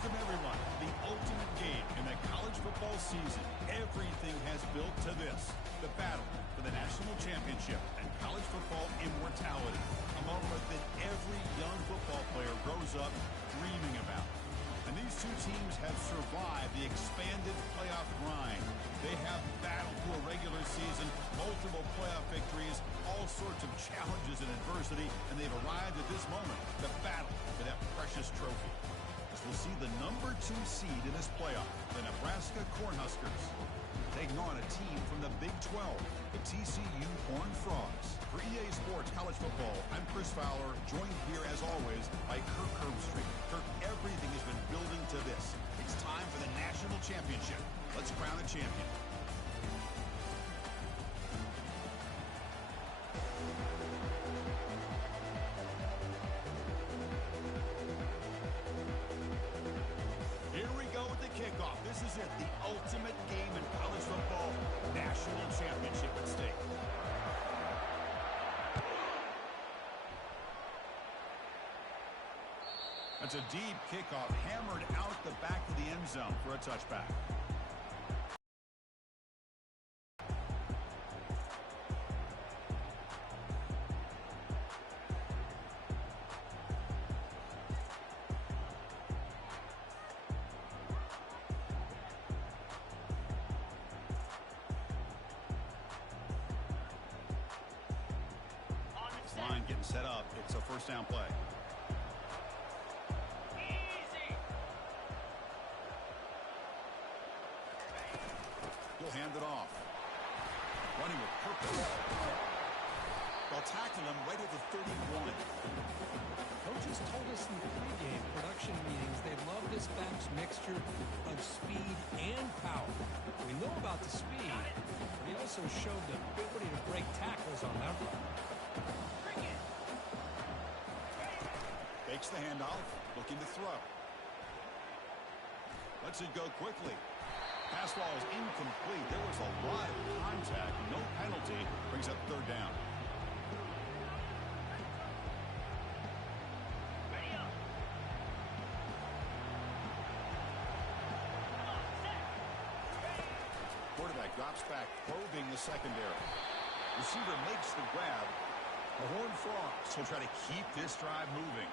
Welcome, everyone, to the ultimate game in the college football season. Everything has built to this, the battle for the national championship and college football immortality, a moment that every young football player grows up dreaming about. And these two teams have survived the expanded playoff grind. They have battled through a regular season, multiple playoff victories, all sorts of challenges and adversity, and they've arrived at this moment, the battle for that precious trophy. As we'll see the number 2 seed in this playoff, the Nebraska Cornhuskers, taking on a team from the Big 12, the TCU Horned Frogs. For EA Sports College Football, I'm Chris Fowler, joined here as always by Kirk Herbstreit. Kirk, everything has been building to this. It's time for the national championship. Let's crown a champion. Here we go with the kickoff. This is it, the ultimate game in college football, national championship at stake. That's a deep kickoff, hammered out the back of the end zone for a touchback. Line getting set up. It's a first down play. He'll hand it off. Running with purpose. They'll tackle him right at the 31. Coaches told us in the pregame production meetings they love this back's mixture of speed and power. We know about the speed, but he also showed the ability to break tackles on that run. Fakes the handoff, looking to throw. Lets it go quickly. Pass ball is incomplete. There was a lot of contact. No penalty. Brings up third down. Quarterback drops back, probing the secondary. Receiver makes the grab. The Horned Frogs will try to keep this drive moving.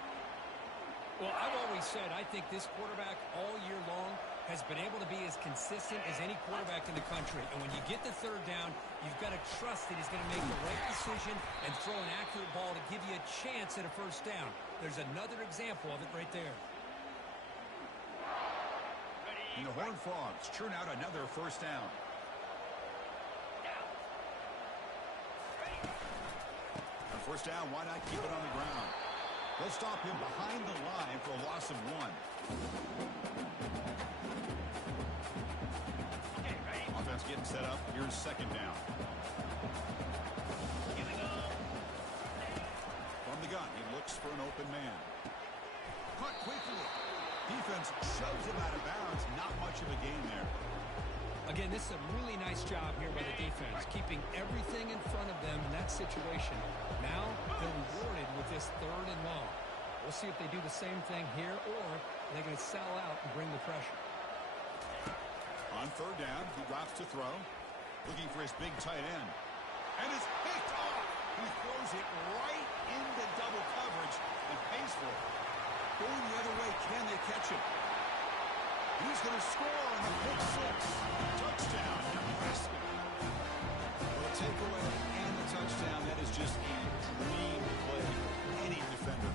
Well, I've always said I think this quarterback all year long has been able to be as consistent as any quarterback in the country. And when you get the third down, you've got to trust that he's going to make the right decision and throw an accurate ball to give you a chance at a first down. There's another example of it right there. And the Horned Frogs churn out another first down. On first down, why not keep it on the ground? They'll stop him behind the line for a loss of 1. Offense getting set up. Here's second down. From the gun, he looks for an open man. Caught quickly. Defense shoves him out of bounds. Not much of a gain there. Again, this is a really nice job here by the defense, keeping everything in front of them in that situation. Now they're rewarded with this third and long. We'll see if they do the same thing here or they're going to sell out and bring the pressure. On third down, he drops to throw, looking for his big tight end. And it's picked off. He throws it right into double coverage and pays for it. Going the other way, can they catch him? He's going to score on the pick 6. Touchdown, Nebraska. Well, the takeaway and the touchdown, that is just a dream play for any defender.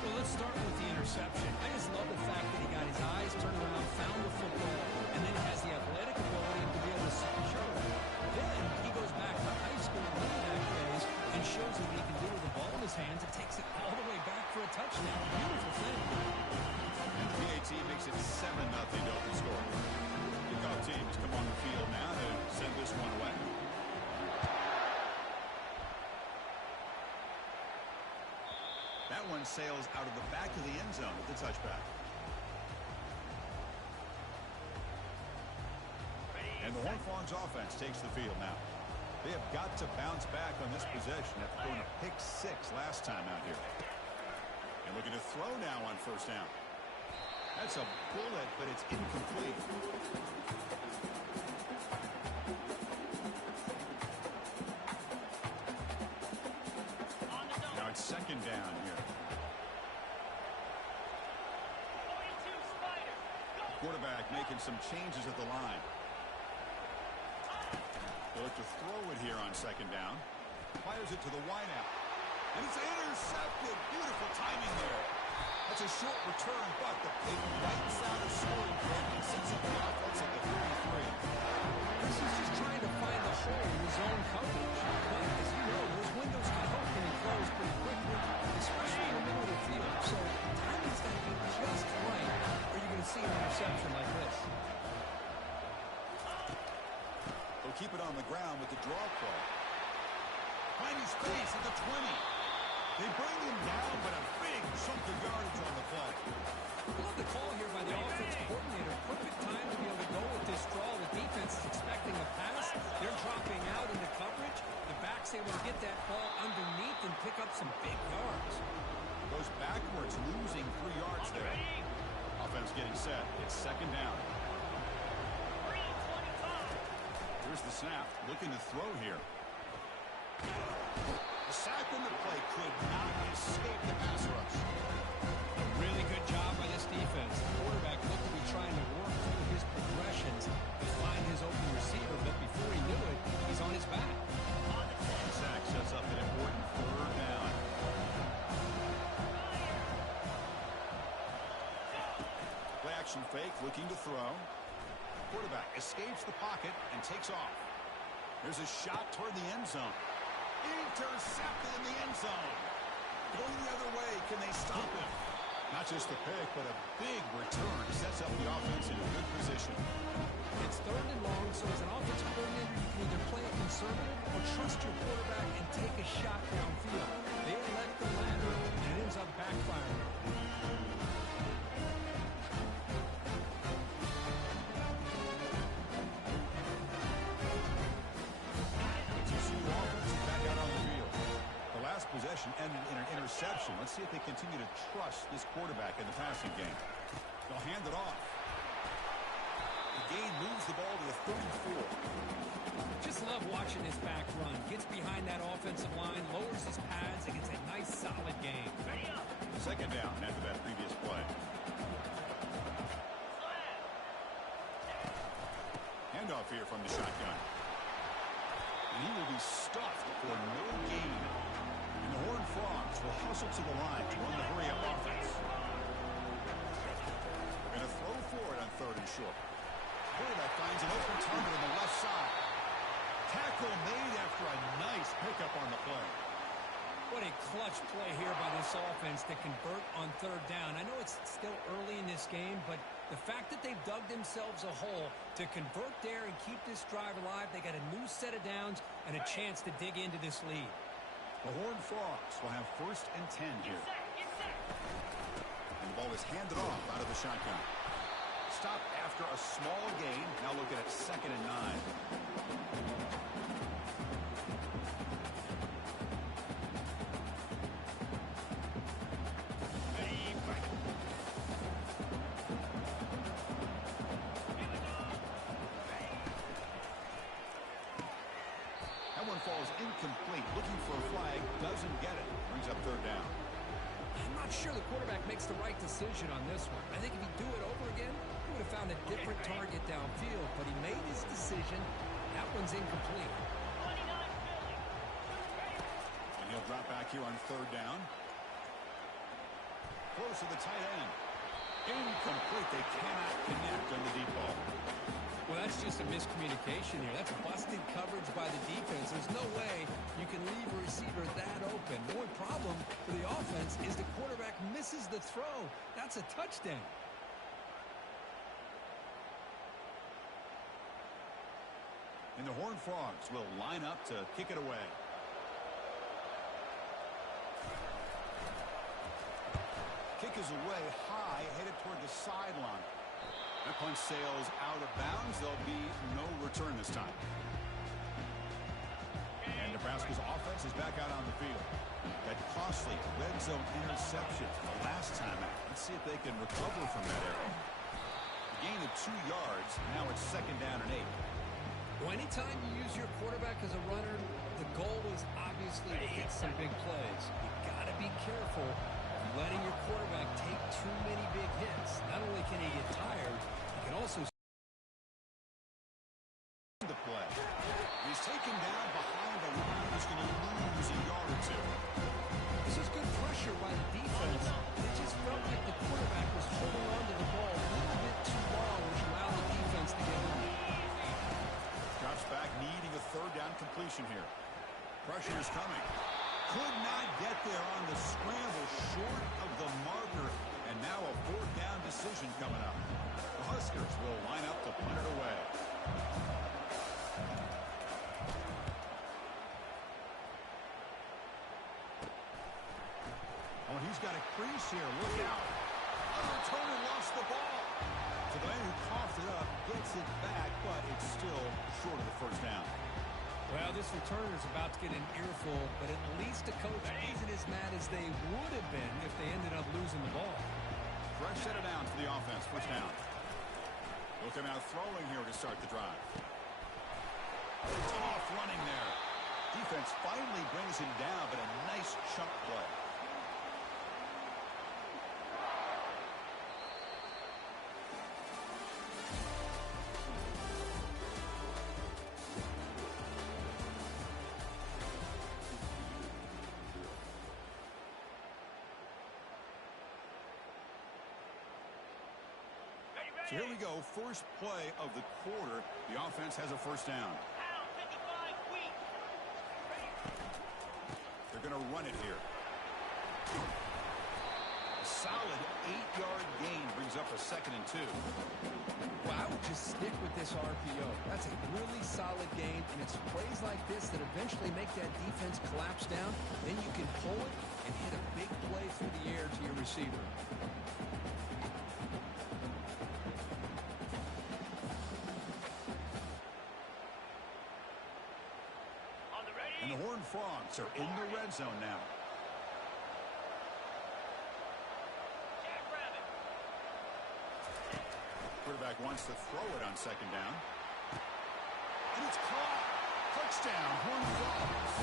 Well, let's start with the interception. I just love the fact that he got his eyes turned around, found the football, and then has the athletic ability to be able to secure it. Then he goes back to high school running back days and shows him what he can do with the ball in his hands and takes it all the way back for a touchdown. Beautiful thing. And the PAT makes it 7-0 to open score. Kickoff teams come on the field now to send this one away. That one sails out of the back of the end zone with the touchback. And the Horned Frogs offense takes the field now. They have got to bounce back on this possession after throwing a pick 6 last time out here. And looking to throw now on first down. That's a bullet, but it's incomplete. Now it's second down here. Quarterback making some changes at the line. They'll look to throw it here on second down. Fires it to the wideout. And it's intercepted. Beautiful timing there. That's a short return, but the big right side of scoring and sets up the offense at the 33. This is just trying to find the hole in his own coverage. But as you know, those windows can open and close pretty quickly, especially in the middle of the field. So timing's got to be just right, or you're going to see an interception like this. They'll keep it on the ground with the draw play. Finding space at the 20. They bring him down, but a big chunk of yardage on the play. I love the call here by the offense coordinator. Perfect time to be able to go with this draw. The defense is expecting a pass. They're dropping out into coverage. The back's able to get that ball underneath and pick up some big yards. Goes backwards, losing 3 yards there. Offense getting set. It's second down. Here's the snap. Looking to throw here. The sack in the play could not escape the pass rush. A really good job by this defense. The quarterback looked to be trying to work through his progressions to find his open receiver, but before he knew it, he's on his back. Sack sets up an important third down. Play action fake, looking to throw. Quarterback escapes the pocket and takes off. There's a shot toward the end zone. Intercepted in the end zone. Going the other way. Can they stop him? Not just the pick, but a big return. Sets up the offense in a good position. It's third and long, so as an offensive coordinator, you can either play it conservative or trust your quarterback and take a shot downfield. They elect the latter, and it ends up backfiring. Possession ended in an interception. Let's see if they continue to trust this quarterback in the passing game. They'll hand it off. The gain moves the ball to the 34. Just love watching this back run. Gets behind that offensive line, lowers his pads, and gets a nice solid gain. Second down after that previous play. Handoff here from the shotgun. And he will be stuffed for no gain. The Horned Frogs will hustle to the line to run the hurry-up offense. They're going to throw for it on third and short. Quarterback finds an open target on the left side. Tackle made after a nice pickup on the play. What a clutch play here by this offense to convert on third down. I know it's still early in this game, but the fact that they've dug themselves a hole to convert there and keep this drive alive, they got a new set of downs and a chance to dig into this lead. The Horned Frogs will have first and 10 here. And the ball is handed off out of the shotgun. Stop after a small gain. Now looking at second and 9. Falls incomplete. Looking for a flag. Doesn't get it. Brings up third down. I'm not sure the quarterback makes the right decision on this one. I think if he'd do it over again, he would have found a different target downfield, but he made his decision. That one's incomplete. And he'll drop back here on third down. Close to the tight end. Incomplete. They cannot connect on the deep ball. Well, that's just a miscommunication here. That's busted coverage by the defense. There's no way you can leave a receiver that open. The only problem for the offense is the quarterback misses the throw. That's a touchdown. And the Horned Frogs will line up to kick it away. Kick is away high, headed toward the sideline. That punch sails out of bounds. There'll be no return this time. And Nebraska's offense is back out on the field. That costly red zone interception the last time out. Let's see if they can recover from that error. A gain of 2 yards. Now it's 2nd down and 8. Well, anytime you use your quarterback as a runner, the goal is obviously to hit some big plays. You got to be careful of letting your quarterback take too many big hits. Not only can he get tired, he can also The play. He's taken down behind the line. He's going to lose a yard or 2. This is good pressure by the defense. It just felt like the quarterback was holding on to the ball a little bit too long, which allowed the defense to get home. Drops back, needing a 3rd down completion here. Pressure is coming. Could not get there on the scramble, short of the marker. And now a 4th down decision coming up. The Huskers will line up to punt it away. Oh, he's got a crease here. Look out. Returner lost the ball. So the man who coughed it up gets it back, but it's still short of the 1st down. Well, this returner is about to get an earful, but at least the coach isn't as mad as they would have been if they ended up losing the ball. Fresh set it down for the offense. 1st down. Look him out throwing here to start the drive. Off running there. Defense finally brings him down, but a nice chunk play. So here we go, first play of the quarter. The offense has a 1st down. They're going to run it here. A solid 8-yard gain brings up a 2nd and 2. Well, I would just stick with this RPO. That's a really solid gain, and it's plays like this that eventually make that defense collapse down. Then you can pull it and hit a big play through the air to your receiver. And the Horned Frogs are in the red zone now. Quarterback wants to throw it on 2nd down. And it's caught. Touchdown, Horned Frogs.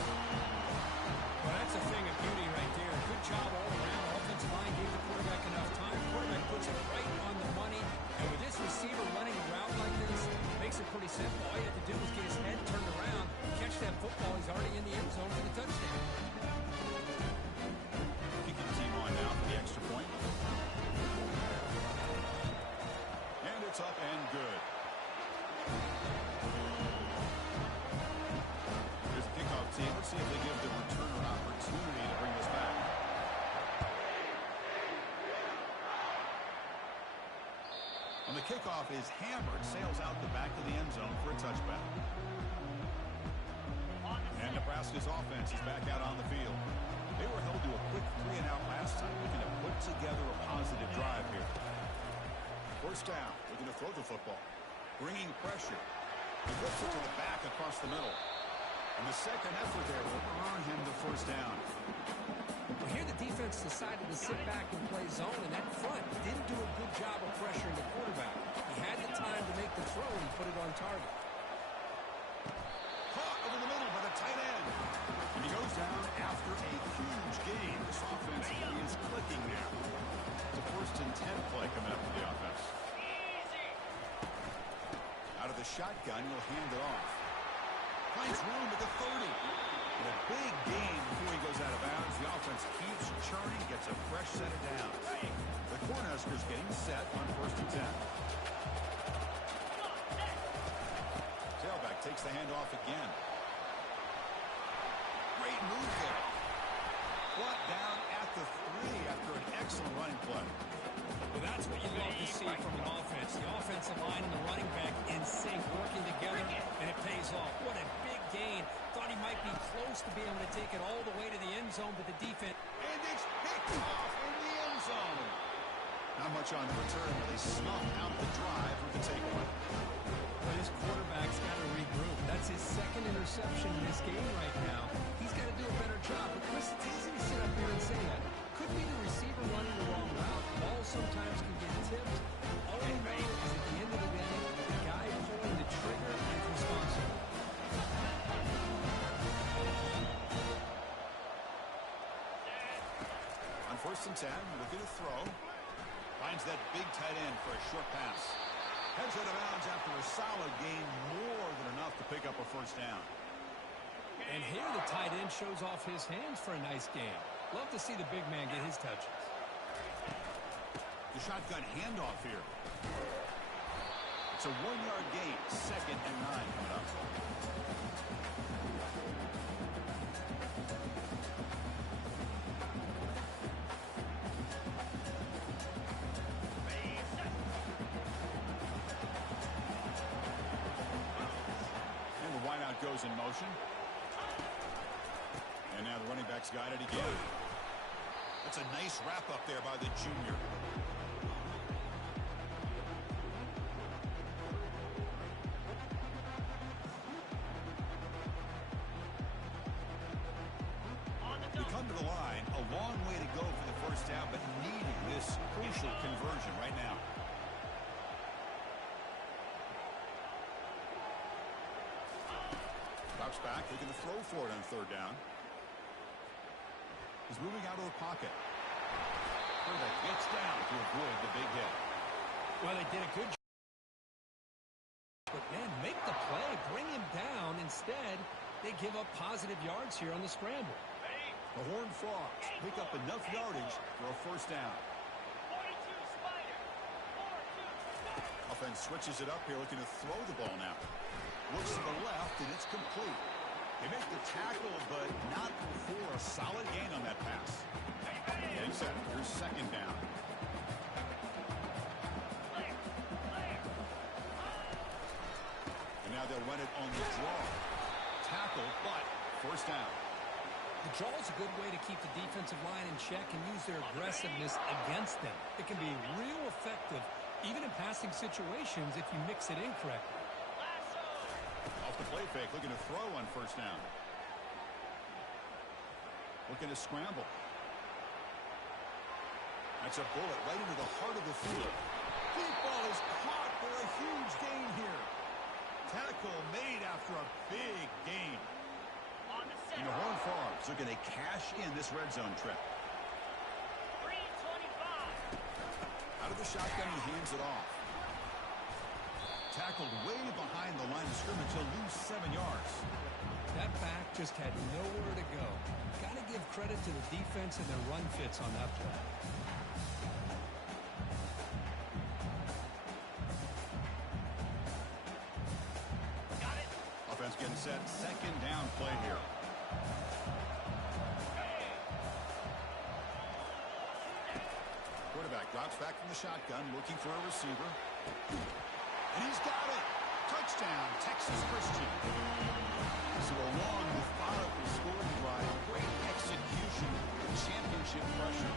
Well, that's a thing of beauty right there. Good job all around. Offensive line gave the quarterback enough time. Quarterback puts it right on the money. And with this receiver running a route like this, makes it pretty simple. All you have to do is get his head turned around, catch that football. He's already in the end zone for the touchdown. Kicking team on now for the extra point. And it's up and good. Here's the kickoff team. Let's see if they give the returner an opportunity to bring this back. And the kickoff is hammered, sails out the back of the end zone for a touchback. And Nebraska's offense is back out on the field. They were held to a quick 3-and-out last time, looking to put together a positive drive here. 1st down, looking to throw the football. Bringing pressure. He whips it to the back across the middle. And the 2nd effort there will earn him the 1st down. Well, here the defense decided to sit back and play zone, and that front didn't do a good job of pressuring the quarterback. He had the time to make the throw, and he put it on target. Caught over the middle by the tight end. And he goes down after a huge gain. This offense is clicking now. It's a 1st and 10 play coming up for the offense. Out of the shotgun, he'll hand it off. Finds room at the 30. And a big gain before he goes out of bounds. The offense keeps churning, gets a fresh set of downs. The Cornhuskers getting set on 1st and 10. Tailback takes the handoff again. Great move there. Brought down at the 3 after an excellent running play. Well, that's what you love to see from an offense. The offensive line and the running back in sync, working together, and it pays off. What a big gain. Thought he might be close to being able to take it all the way to the end zone, but the defense... And it's picked off in the end zone. Not much on the return, but they snuff out the drive with the takeaway. Well, this quarterback's got to regroup. That's his 2nd interception in this game right now. He's got to do a better job. But Chris, it's easy to sit up here and say that. On 1st and 10, looking to throw. Finds that big tight end for a short pass. Heads out of bounds after a solid gain, more than enough to pick up a 1st down. And here the tight end shows off his hands for a nice gain. Love to see the big man get his touches. The shotgun handoff here. It's a 1-yard gain, 2nd and 9 coming up. And the wideout goes in motion. And now the running back's got it again. That's a nice wrap up there by the junior. We come to the line, a long way to go for the 1st down, but needing this crucial conversion right now. Drops back, looking to throw for it on 3rd down. He's moving out of the pocket. Quarterback gets down to avoid the big hit. Well, they did a good job. But, man, make the play. Bring him down. Instead, they give up positive yards here on the scramble. The Horned Frogs pick up enough yardage for a 1st down. Offense switches it up here, looking to throw the ball now. Looks to the left, and it's complete. They make the tackle, but not before a solid gain on that pass. Getting set. Here's 2nd down. And now they'll run it on the draw. Tackle, but 1st down. The draw is a good way to keep the defensive line in check and use their aggressiveness against them. It can be real effective, even in passing situations, if you mix it in correctly. Off the play fake, looking to throw on 1st down. Looking to scramble. That's a bullet right into the heart of the field. Deep ball is caught for a huge gain here. Tackle made after a big gain. And the Horned Frogs are going to cash in this red zone trip. 3:25. Out of the shotgun, he hands it off. Tackled way behind the line of scrimmage. He'll lose 7 yards. That back just had nowhere to go. Got to give credit to the defense and their run fits on that play. Got it. Offense getting set. 2nd down play here. Quarterback drops back from the shotgun, looking for a receiver. And he's got it. Touchdown, Texas Christian. So a long, methodical scoring drive. Great execution. Championship pressure.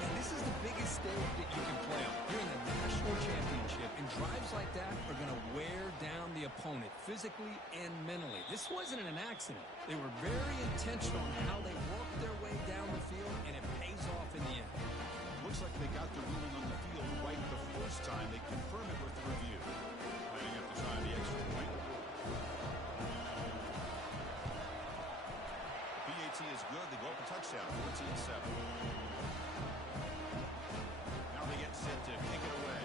Man, this is the biggest stage that you can play on. You're in the national championship, and drives like that are going to wear down the opponent physically and mentally. This wasn't an accident. They were very intentional in how they worked their way down the field, and it pays off in the end. Looks like they got the ruling on the field right the first time. They confirm it with the review. Planning up to try the extra point. The PAT is good. They go up a touchdown. 14-7. Now they get set to kick it away.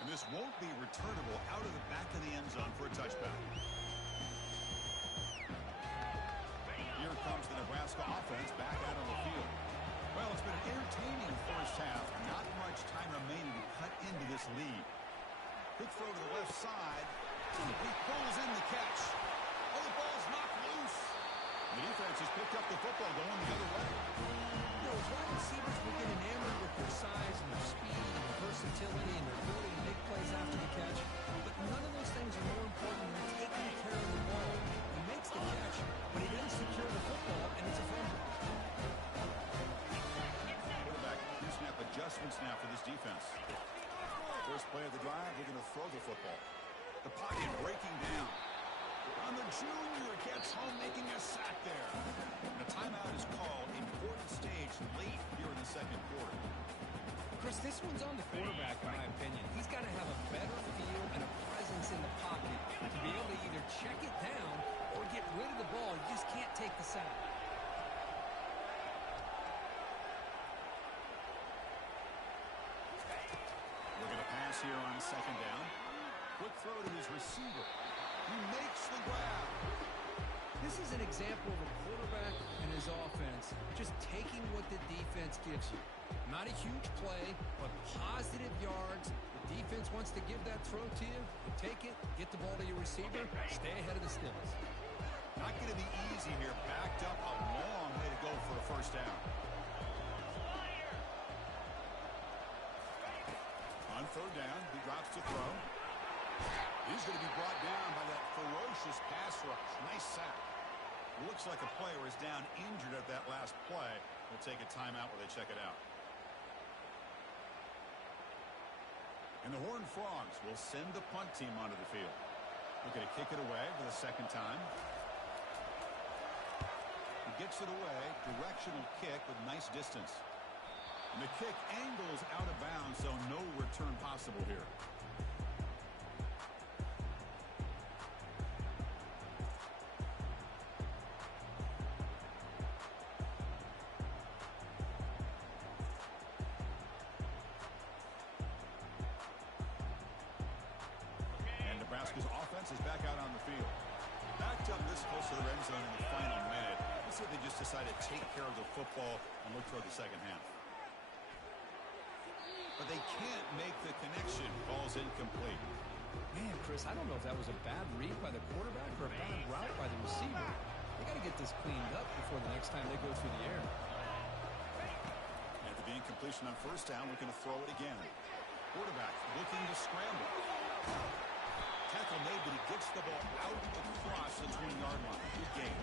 And this won't be returnable out of the back of the end zone for a touchback. Here comes the Nebraska offense back out on the field. Well, it's been an entertaining 1st half. Not much time remaining to cut into this lead. Quick throw to the left side. He pulls in the catch. Oh, the ball's knocked loose. The defense has picked up the football going the other way. You know, as wide receivers, we get enamored with their size and their speed and their versatility and their ability to make plays after the catch. But none of those things are more important than taking care of the ball. He makes the catch, but he didn't secure the football, and it's a fumble. Quarterback pre-snap adjustments now for this defense. First play of the drive, they're going to throw the football. The pocket breaking down. On the junior, gets home, making a sack there. And a timeout is called. Important stage late here in the 2nd quarter. Chris, this one's on the quarterback, in my opinion. He's got to have a better feel and a presence in the pocket to be able to either check sack. We're going to pass here on second down. Quick throw to his receiver. He makes the grab. This is an example of a quarterback and his offense just taking what the defense gives you. Not a huge play, but positive yards. The defense wants to give that throw to you. You take it, get the ball to your receiver, stay ahead of the stills. Not going to be easy here. Backed up a long way to go for a first down. On third down, he drops to throw. He's going to be brought down by that ferocious pass rush. Nice sack. Looks like a player is down injured at that last play. We'll take a timeout while they check it out. And the Horned Frogs will send the punt team onto the field. Looking to kick it away for the second time. He gets it away. Directional kick with nice distance. And the kick angles out of bounds, so no return possible here. And Nebraska's offense is back out on the field. Backed up this close to the red zone in the final minute. Let's see if they just decide to take care of the football and look toward the second half. But they can't make the connection. Ball's incomplete. Man, Chris, I don't know if that was a bad read by the quarterback or a bad route by the receiver. They got to get this cleaned up before the next time they go through the air. After the incompletion on first down, looking to throw it again. Quarterback looking to scramble. Tackle made, but he gets the ball out across the 20-yard line. Good game.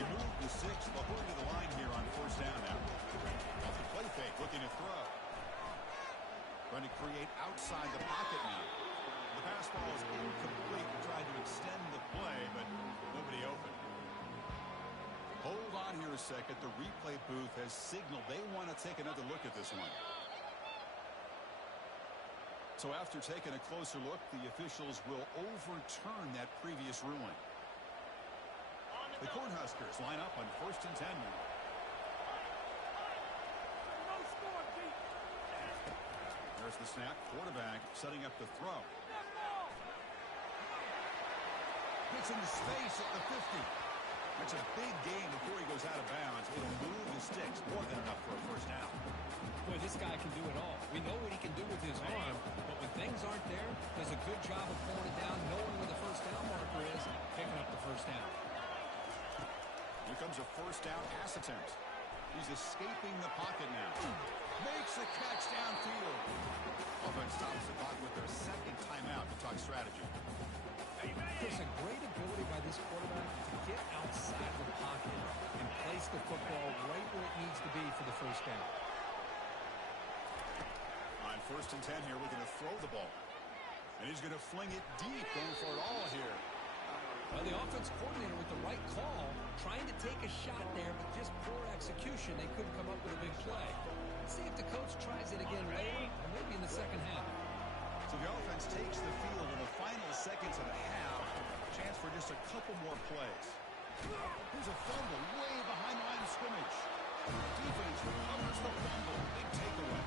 They move the 6. They'll hurry to the line here on first down now. Off the play fake, looking to throw. Trying to create outside the pocket now. The pass ball is incomplete. Tried to extend the play, but nobody open. Hold on here a second. The replay booth has signaled they want to take another look at this one. So after taking a closer look, the officials will overturn that previous ruling. The Cornhuskers line up on first and 10 now. There's the snap. Quarterback setting up the throw. Gets into space at the 50. That's a big gain before he goes out of bounds. It'll move the sticks. More than enough for a first down. Boy, this guy can do it all. We know what he can do with his arm, but when things aren't there, does a good job of pulling it down, knowing where the first down marker is, picking up the first down. Here comes a first down pass attempt. He's escaping the pocket now. Makes a catch downfield. Offense stops the clock with their second timeout to talk strategy. There's a great ability by this quarterback to get outside the pocket and place the football right where it needs to be for the first down. On first and 10 here, we're going to throw the ball. And he's going to fling it deep, going for it all here. Well, the offense coordinator with the right call, trying to take a shot there, but just poor execution. They couldn't come up with a big play. Let's see if the coach tries it again later, or maybe in the second half. So the offense takes the field in the final seconds of the half. Chance for just a couple more plays. Here's a fumble way behind the line of scrimmage. Defense recovers the fumble. Big takeaway.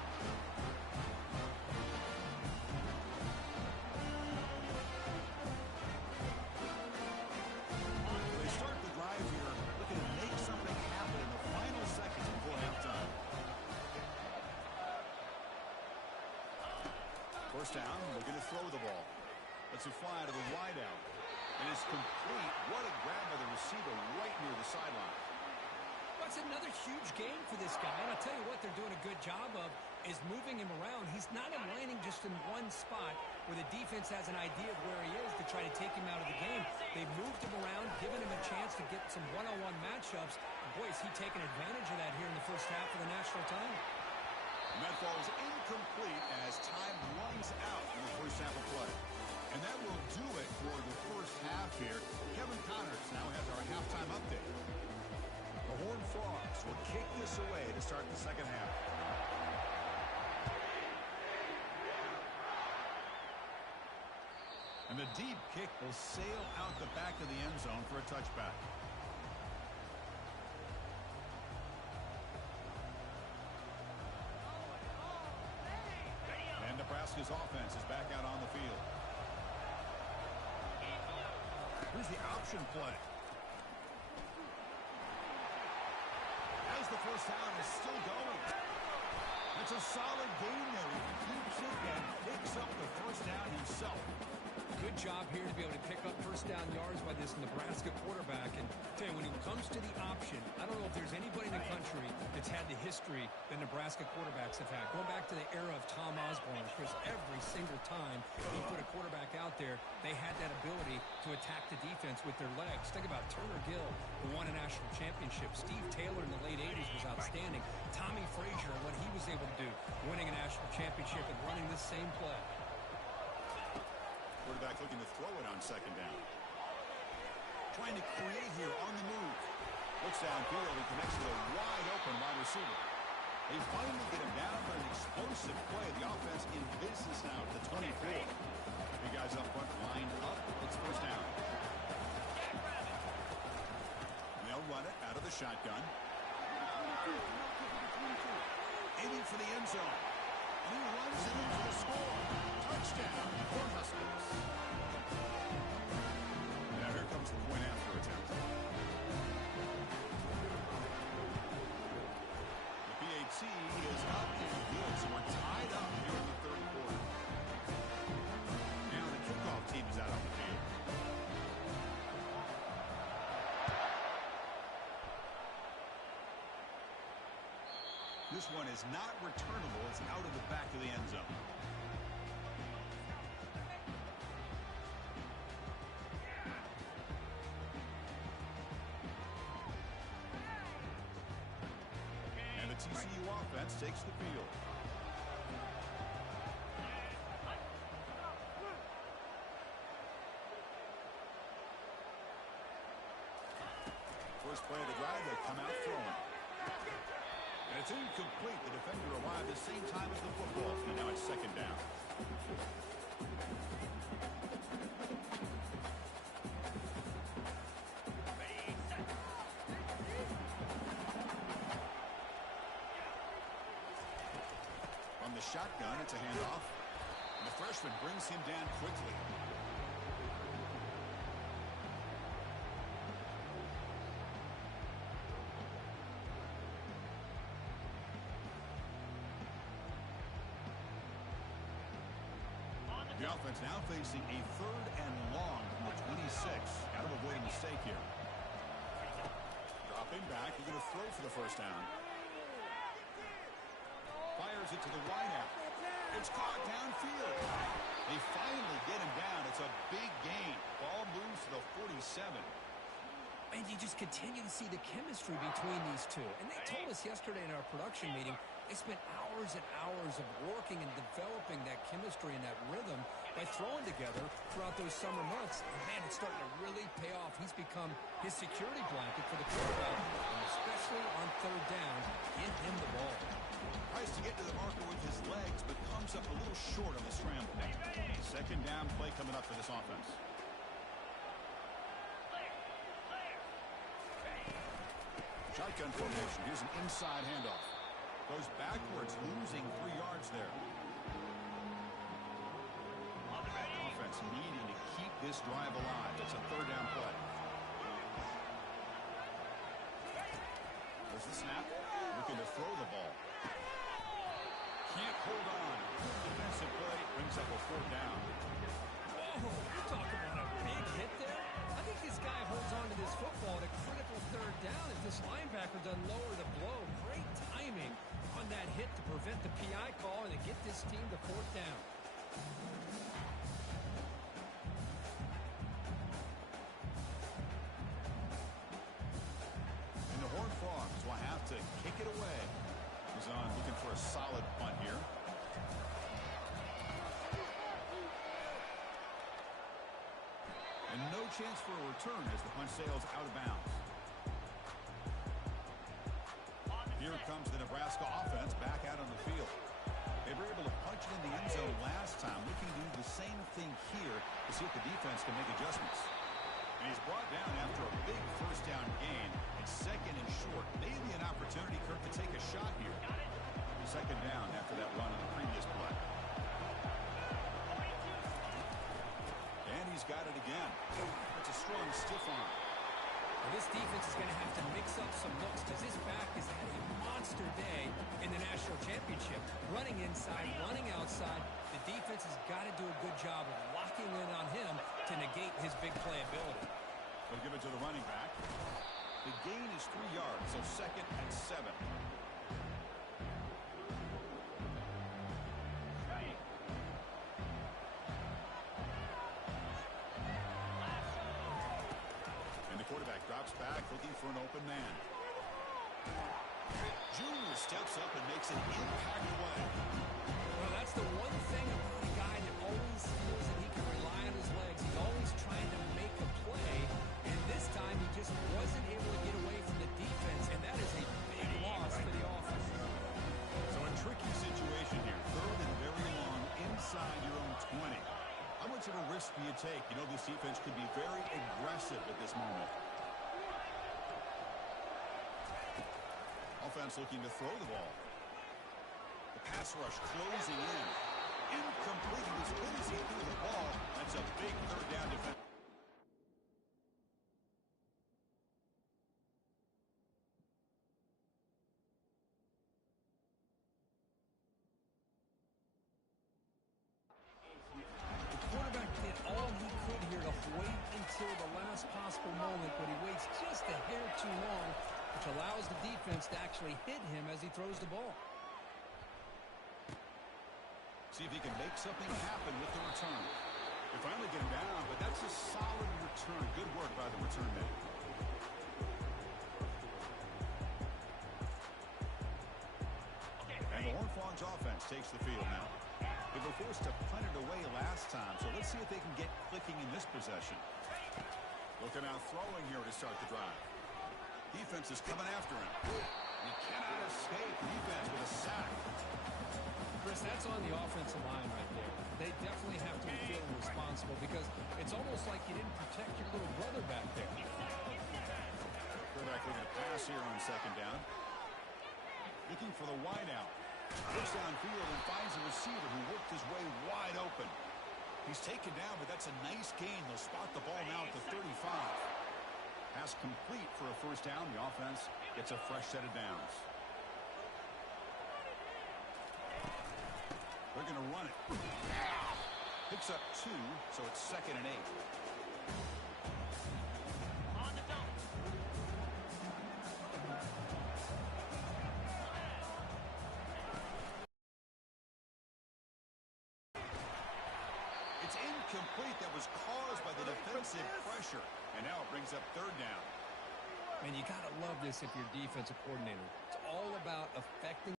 They start the drive here, looking to make something happen in the final seconds before halftime. First down, they're going to throw the ball. Let's it fly to the wideout. And it's complete. What a grab by the receiver right near the sideline. That's another huge game for this guy. And I'll tell you what they're doing a good job of is moving him around. He's not aligning just in one spot where the defense has an idea of where he is to try to take him out of the game. They've moved him around, given him a chance to get some one-on-one matchups. And boy, is he taking advantage of that here in the first half of the national title. And that falls incomplete as time runs out in the first half of play. And that will do it for the first half here. Kevin Connors now has our halftime update. The Horned Frogs will kick this away to start the second half. And the deep kick will sail out the back of the end zone for a touchback. This offense is back out on the field. Here's the option play. As the first down is still going. It's a solid game there. He keeps it and picks up the first down himself. Good job here to be able to pick up first down yards by this Nebraska quarterback. And tell you, when it comes to the option, I don't know if there's anybody in the country that's had the history that Nebraska quarterbacks have had. Going back to the era of Tom Osborne, because every single time he put a quarterback out there, they had that ability to attack the defense with their legs. Think about Turner Gill, who won a national championship. Steve Taylor in the late 80s was outstanding. Tommy Frazier and what he was able to do, winning a national championship and running this same play. Quarterback looking to throw it on second down. Trying to create here on the move. Looks downfield and connects with a wide open wide receiver. They finally get him down for an explosive play. The offense in business now at the 24. You guys up front lined up. It's first down. And they'll run it out of the shotgun. Aiming for the end zone. And he runs it in for the score. Touchdown, Cornhuskers. Now here comes the point after attempt. The PAT is up and good, so we're tied up here in the third quarter. Now the kickoff team is out on the field. This one is not returnable. It's out of the back of the end zone. And the TCU offense takes the field. First play of the drive, they come out throwing. And it's incomplete. The defender arrived at the same time as the football, and now it's second down. From the shotgun, it's a handoff. And the freshman brings him down quickly. The offense now facing a third and long from the 26. Got to avoid a mistake here. Dropping back, he's going to throw for the first down. Fires it to the wideout. It's caught downfield. They finally get him down. It's a big gain. Ball moves to the 47. And you just continue to see the chemistry between these two. And they told us yesterday in our production meeting, they spent hours and hours of working and developing that chemistry and that rhythm by throwing together throughout those summer months. And man, it's starting to really pay off. He's become his security blanket for the quarterback, and especially on third down, get him the ball. Tries to get to the marker with his legs, but comes up a little short on the scramble. Second down play coming up for this offense. Shotgun formation. Here's an inside handoff. Goes backwards, losing 3 yards there. Offense needing to keep this drive alive. It's a third down play. There's the snap. Looking to throw the ball. Can't hold on. Defensive play brings up a fourth down. Whoa, you're talking about a big hit there. I think this guy holds on to this football at a critical third down. If this linebacker doesn't lower the blow, great timing on that hit to prevent the PI call and to get this team to fourth down. And the Horned Frogs will have to kick it away. He's on looking for a solid punt here. And no chance for a return as the punt sails out of bounds. Here comes the Nebraska offense back out on the field. They were able to punch it in the end zone last time. Looking to do the same thing here to see if the defense can make adjustments. And he's brought down after a big first down gain. It's second and short. Maybe an opportunity, Kirk, to take a shot here. Second down after that run on the previous play. he's got it again. It's a strong stiff arm. Well, this defense is going to have to mix up some looks because his back has had a monster day in the national championship. Running inside, running outside. The defense has got to do a good job of locking in on him to negate his big play ability. They'll give it to the running back. The gain is 3 yards, so 2nd and 7. Quarterback drops back, looking for an open man. Junior steps up and makes an impact play. Well, that's the one thing about a guy that always feels that he can rely on his legs. He's always trying to make a play, and this time he just wasn't able to get away from the defense, and that is a big loss for the offense. So a tricky situation here. 3rd and very long inside your own 20. How much of a risk do you take? You know, this defense could be very aggressive at this moment. Offense looking to throw the ball. The pass rush closing in. Incomplete. As good as he threw the ball, that's a big 3rd down defense. Until the last possible moment, but he waits just a hair too long, which allows the defense to actually hit him as he throws the ball. See if he can make something happen with the return. They finally get him down, but that's a solid return. Good work by the return man. And the Horned Frogs offense takes the field now. They were forced to punt it away last time, so let's see if they can get clicking in this possession. Looking out throwing here to start the drive. Defense is coming after him. He cannot escape. Defense with a sack. Chris, that's on the offensive line right there. They definitely have to be feeling responsible because it's almost like you didn't protect your little brother back there. Quarterback looking to pass here on 2nd down. Looking for the wide out. Looks downfield and finds a receiver who worked his way wide open. He's taken down, but that's a nice gain. They'll spot the ball now at the 35. Pass complete for a 1st down. The offense gets a fresh set of downs. They're going to run it. Picks up 2, so it's 2nd and 8. On the dump. It's incomplete. That was caused by the defensive pressure. And now it brings up 3rd down. And you got to love this if you're defensive coordinator. It's all about affecting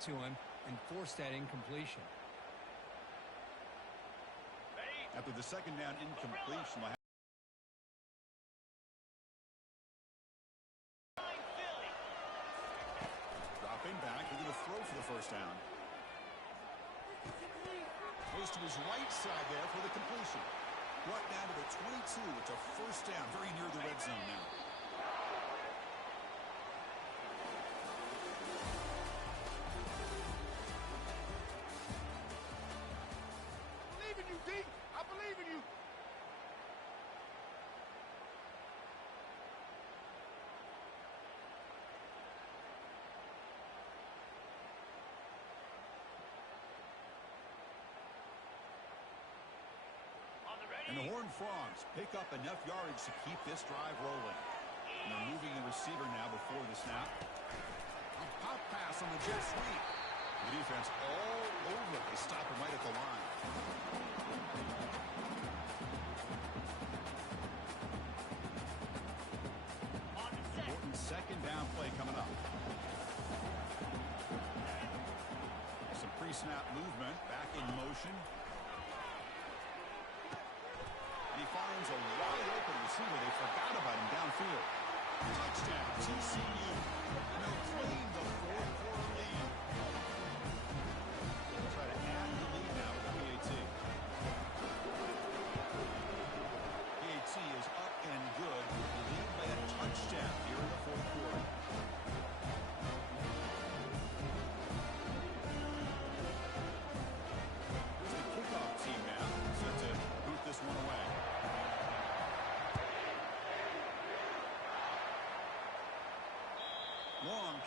to him and force that incompletion. After the 2nd down incompletion, dropping back, they're going to throw for the 1st down. Goes to his right side there for the completion. Brought down to the 22. It's a 1st down, very near the red zone now. I believe in you. And the Horned Frogs pick up enough yardage to keep this drive rolling. And they're moving the receiver now before the snap. A pop pass on the jet sweep. The defense all over it. They stop him right at the line. Important 2nd down play coming up. Some pre-snap movement. Back in motion. He finds a wide open receiver. They forgot about him downfield. Touchdown, TCU. And they'll claim the 4th quarter lead. They'll try to add the lead now with the PAT. PAT is up and good. The lead by a touchdown here in the 4th quarter.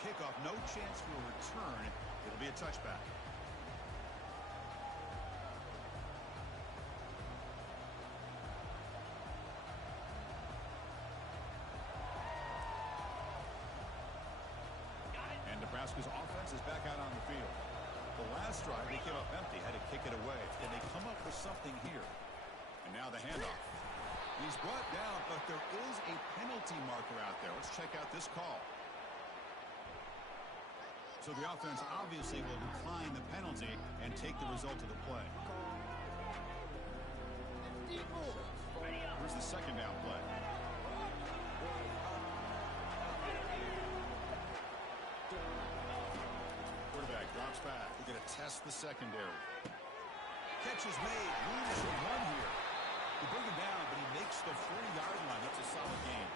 kickoff. No chance for a return. It'll be a touchback. And Nebraska's offense is back out on the field. The last drive, they came up empty, had to kick it away. Can they come up with something here? And now the handoff. He's brought down, but there is a penalty marker out there. Let's check out this call. So the offense obviously will decline the penalty and take the result of the play. Here's the second down play. Quarterback drops back. We're going to test the secondary. Catch is made. Room to run here. They bring him down, but he makes the 40-yard line. That's a solid game.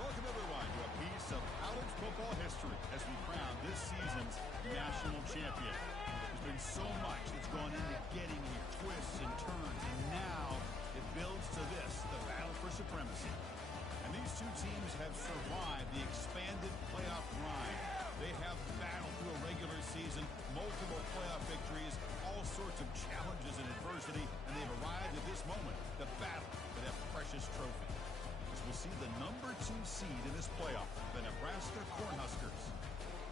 Welcome, everyone, to a piece of college football history as we crown this season's national champion. There's been so much that's gone into getting here, twists and turns, and now it builds to this, the battle for supremacy. And these two teams have survived the expanded playoff grind. They have battled through a regular season, multiple playoff victories, all sorts of challenges and adversity, and they've arrived at this moment, the battle for that precious trophy. We'll see the number 2 seed in this playoff, the Nebraska Cornhuskers,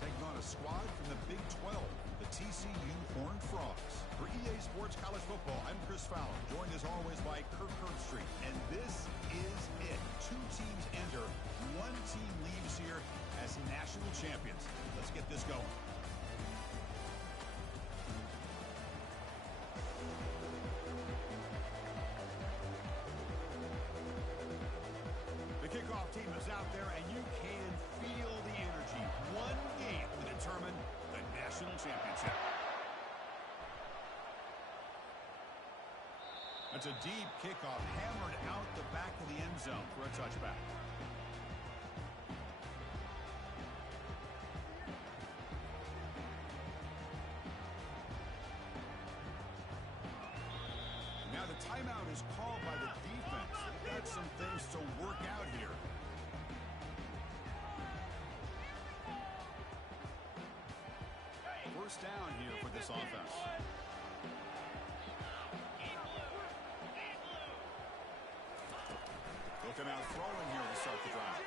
taking on a squad from the Big 12, the TCU Horned Frogs. For EA Sports College Football, I'm Chris Fowler, joined as always by Kirk Herbstreit, and this is it. 2 teams enter, 1 team leaves here as national champions. Let's get this going. The kickoff team is out there, and you can feel the energy. One game to determine the national championship. That's a deep kickoff, hammered out the back of the end zone for a touchback. Now the timeout is called by the defense. They've got some things to work out here. First down here for this offense. Looking out throwing here to start the drive.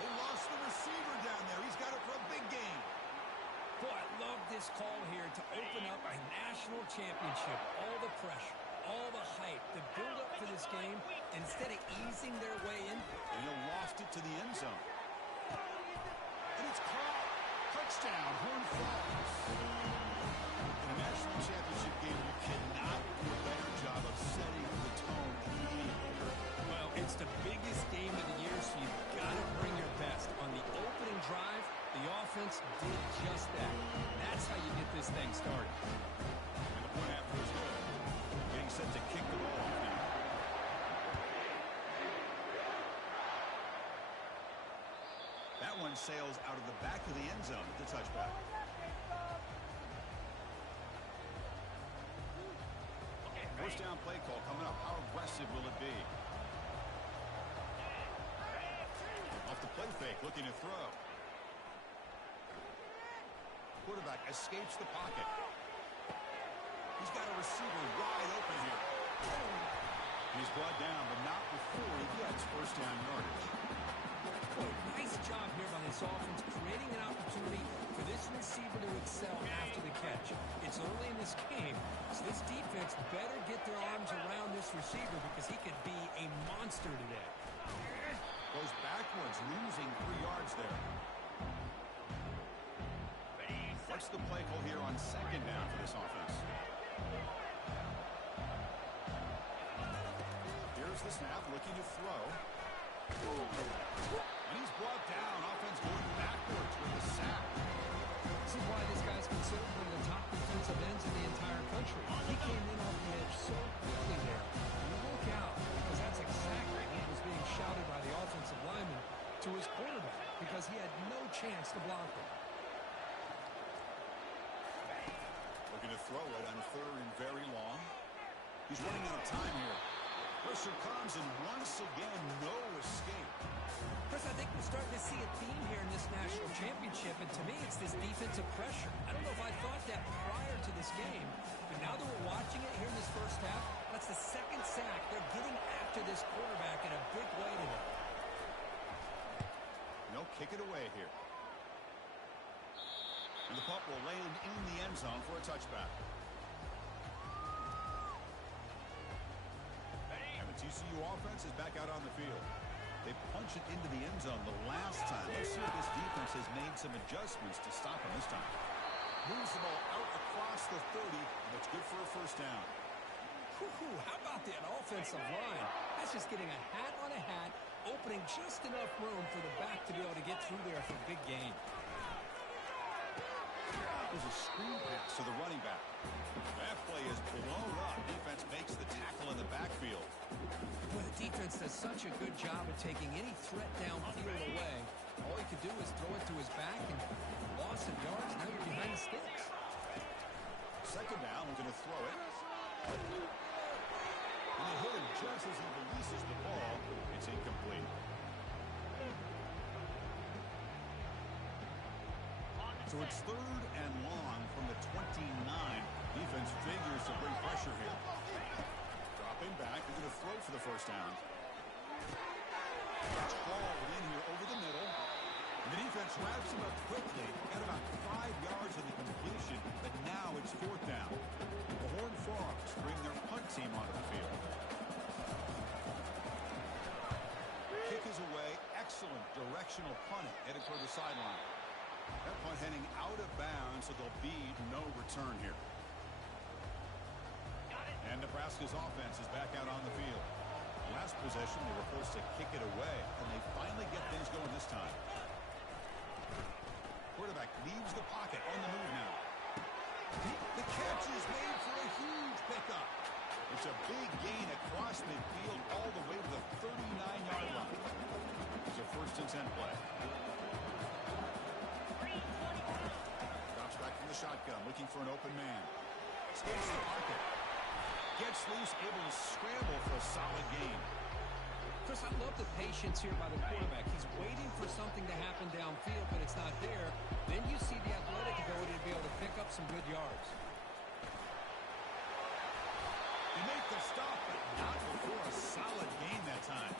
They lost the receiver down there. He's got it for a big game. Boy, I love this call here to open up a national championship. All the pressure, all the hype, the build-up to this game, and instead of easing their way in. And he lost it to the end zone. And it's caught. Touchdown, Horned Frogs. In a national championship game, you cannot do a better job of setting the tone immediately. Well, it's the biggest game of the year, so you've got to bring your best. On the opening drive, the offense did just that. That's how you get this thing started. And the point after is good. Getting set to kick the ball off now. That one sails out of the back of the end zone at the touchback. First down play call coming up. How aggressive will it be? Off the play fake, looking to throw. Quarterback escapes the pocket. He's got a receiver wide open here. He's brought down, but not before he gets first down yardage. Oh, nice job here by this offense, creating an opportunity for this receiver to excel after the catch. It's early in this game, so this defense better get their arms around this receiver because he could be a monster today. Goes backwards, losing 3 yards there. What's the play call here on second down for this offense? Here's the snap, looking to throw. And he's brought down. Offense going backwards with the sack. This is why this guy's considered one of the top defensive ends in the entire country. He came in off the edge so quickly there. You look out, because that's exactly what was being shouted by the offensive lineman to his quarterback, because he had no chance to block him. Looking to throw it on third and very long. He's running out of time here. Pressure comes, and once again, no escape. Chris, I think we're starting to see a theme here in this national championship, and to me, it's this defensive pressure. I don't know if I thought that prior to this game, but now that we're watching it here in this first half, that's the second sack. They're getting after this quarterback in a big way today. No, kick it away here. And the punt will land in the end zone for a touchback. And the TCU offense is back out on the field. They punch it into the end zone the last time. Let's see if this defense has made some adjustments to stop him this time. Moves the ball out across the 30, and it's good for a first down. How about that offensive line? That's just getting a hat on a hat, opening just enough room for the back to be able to get through there for a big gain. There's a screen pass to the running back. That play is blown up. Defense makes the tackle in the backfield. Well, the defense does such a good job of taking any threat downfield away. All he could do is throw it to his back and loss of yards. Now you're behind the sticks. Second down, looking to throw it. And they hit him just as he releases the ball. It's incomplete. So it's third and long from the 29. Defense figures to bring pressure here. Dropping back, they're going to throw for the first down. It's hauled in here over the middle. And the defense wraps him up quickly. Got about 5 yards of the completion, but now it's fourth down. The Horned Frogs bring their punt team onto the field. Kick is away. Excellent directional punting headed toward the sideline. That punt heading out of bounds, so there'll be no return here. And Nebraska's offense is back out on the field. Last possession, they were forced to kick it away, and they finally get things going this time. Quarterback leaves the pocket on the move now. The catch is made for a huge pickup. It's a big gain across midfield all the way to the 39-yard line. It's a first and 10 play. Drops back from the shotgun, looking for an open man. Escapes the pocket. Gets loose, able to scramble for a solid gain. Chris, I love the patience here by the quarterback. He's waiting for something to happen downfield, but it's not there. Then you see the athletic ability to be able to pick up some good yards. They make the stop, but not before a solid gain that time.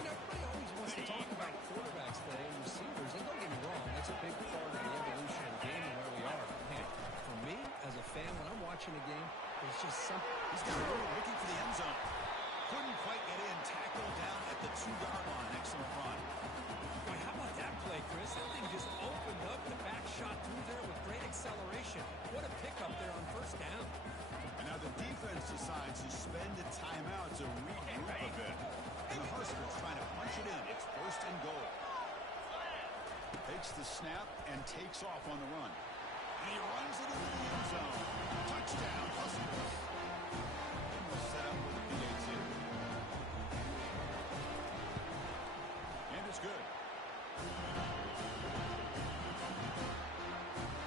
You know, everybody always wants to talk about quarterbacks today and receivers, and don't get me wrong, that's a big part of the evolution of the game and where we are. Man, for me, as a fan, when I'm watching a game, there's just something. He's got a room looking for the end zone. Couldn't quite get in. Tackled down at the 2-yard line. Excellent run. Boy, how about that play, Chris? That thing just opened up. The back shot through there with great acceleration. What a pickup there on first down. And now the defense decides to spend a timeout to regroup a bit. And the Huskers trying to punch it in. It's first and goal. Takes the snap and takes off on the run. And he runs it into the end zone. Touchdown, Huskers. And we'll set up with a PAT. And it's good.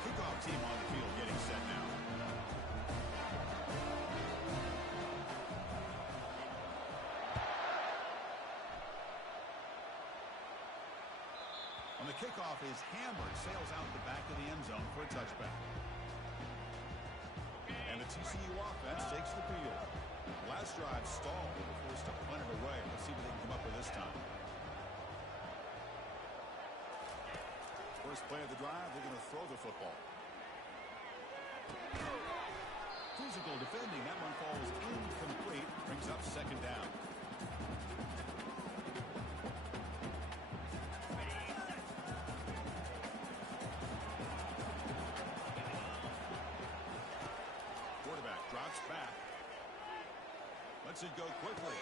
Kickoff team on the field getting set now. And the kickoff is hammered, sails out the back of the end zone for a touchback. And the TCU offense takes the field. Last drive stalled. They were forced to punt it away. Let's see what they can come up with this time. First play of the drive, they're going to throw the football. Physical defending. That one falls incomplete. Brings up second down. Quarterback drops back. Lets it go quickly.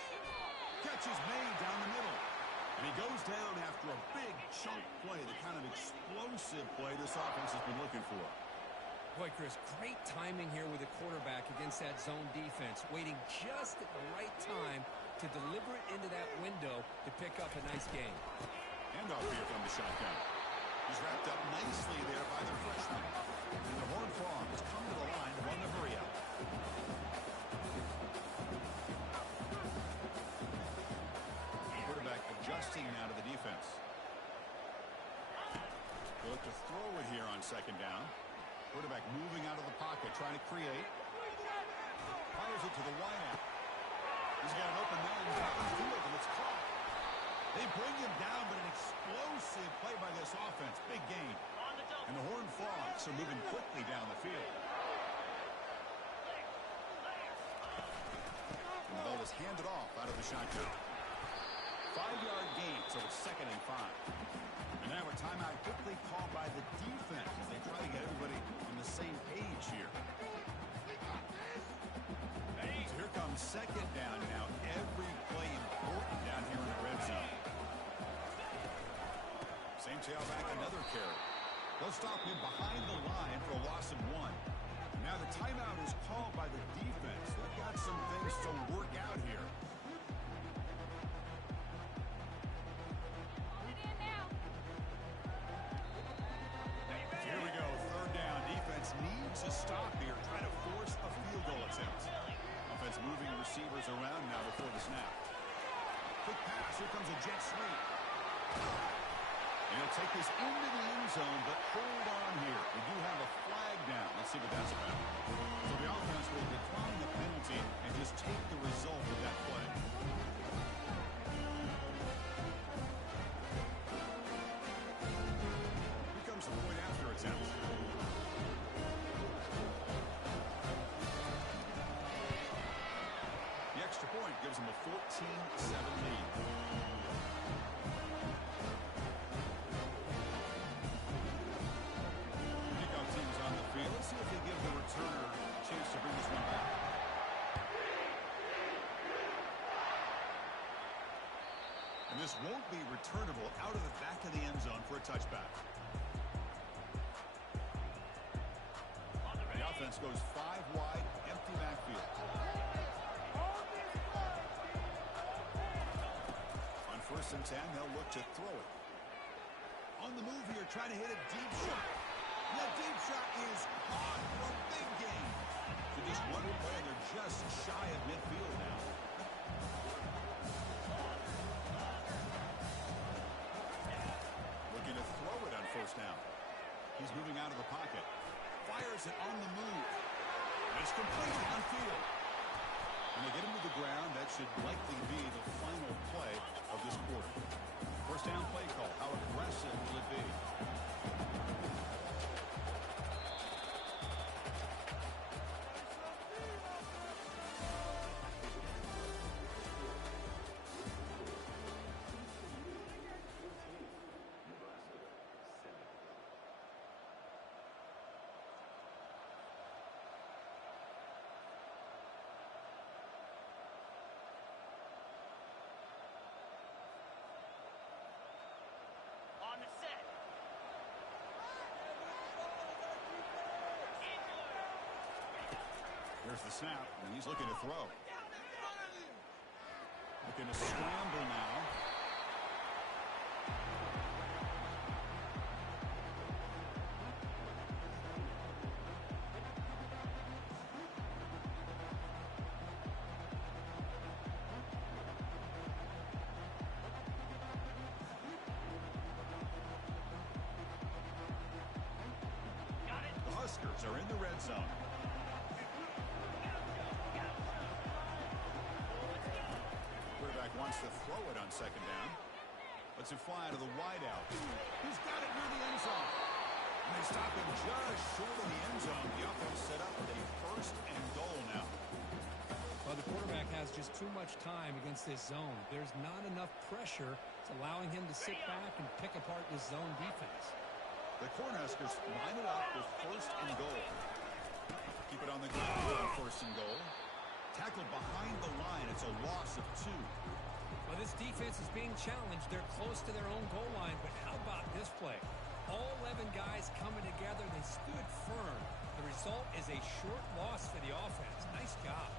Catch is made down the middle. And he goes down after a big chunk play, the kind of explosive play this offense has been looking for. Boy, Chris, great timing here with the quarterback against that zone defense, waiting just at the right time to deliver it into that window to pick up a nice gain. Handoff here from the shotgun. He's wrapped up nicely there by the freshman. And the Horned Frogs come to the line to run the hurry out. Quarterback adjusting now to the defense. They'll look to throw it here on second down. Quarterback moving out of the pocket, trying to create. Fires it to the wideout. He's got an open man downfield, and it's caught. They bring him down, but an explosive play by this offense. Big gain. And the Horned Frogs are moving quickly down the field. And the ball is handed off out of the shotgun. 5-yard gain, so it's 2nd and 5. And now a timeout quickly called by the defense as they try to get everybody on the same page here. So here comes second down now. Every play important down here in the red zone. Same tailback, another carry. They'll stop him behind the line for a loss of 1. Now the timeout is called by the defense. They've got some things to work out here. Here we go, 3rd down. Defense needs a stop here, trying to force a field goal attempt. Offense moving receivers around now before the snap. Quick pass, here comes a jet sweep. And he'll take this into the end zone, but hold on here. We do have a flag down. Let's see what that's about. So the offense will decline the penalty and just take the result of that play. Here comes the point after attempt. The extra point gives them a 14-7 lead. Let's see if they give the returner a chance to bring this one back. And this won't be returnable out of the back of the end zone for a touchback. The offense goes 5 wide, empty backfield. On 1st and 10, they'll look to throw it. On the move here, trying to hit a deep shot. That deep shot is caught for a big gain. So just one play, they're just shy of midfield now. Looking to throw it on 1st down. He's moving out of the pocket. Fires it on the move. And it's complete downfield. When they get him to the ground, that should likely be the final play of this quarter. 1st down play call. How aggressive will it be? On the set. Here's the snap, and he's looking to throw. Looking to scramble now. Cornhuskers are in the red zone. Quarterback wants to throw it on second down. Lets it fly to the wideout. He's got it near the end zone. And they stop him just short of the end zone. The offense set up with a first and goal now. Well, the quarterback has just too much time against this zone. There's not enough pressure. It's allowing him to sit back and pick apart this zone defense. The Cornhuskers line it up with first and goal. Keep it on the ground on first and goal. Tackled behind the line. It's a loss of 2. Well, this defense is being challenged. They're close to their own goal line, but how about this play? All 11 guys coming together. They stood firm. The result is a short loss for the offense. Nice job.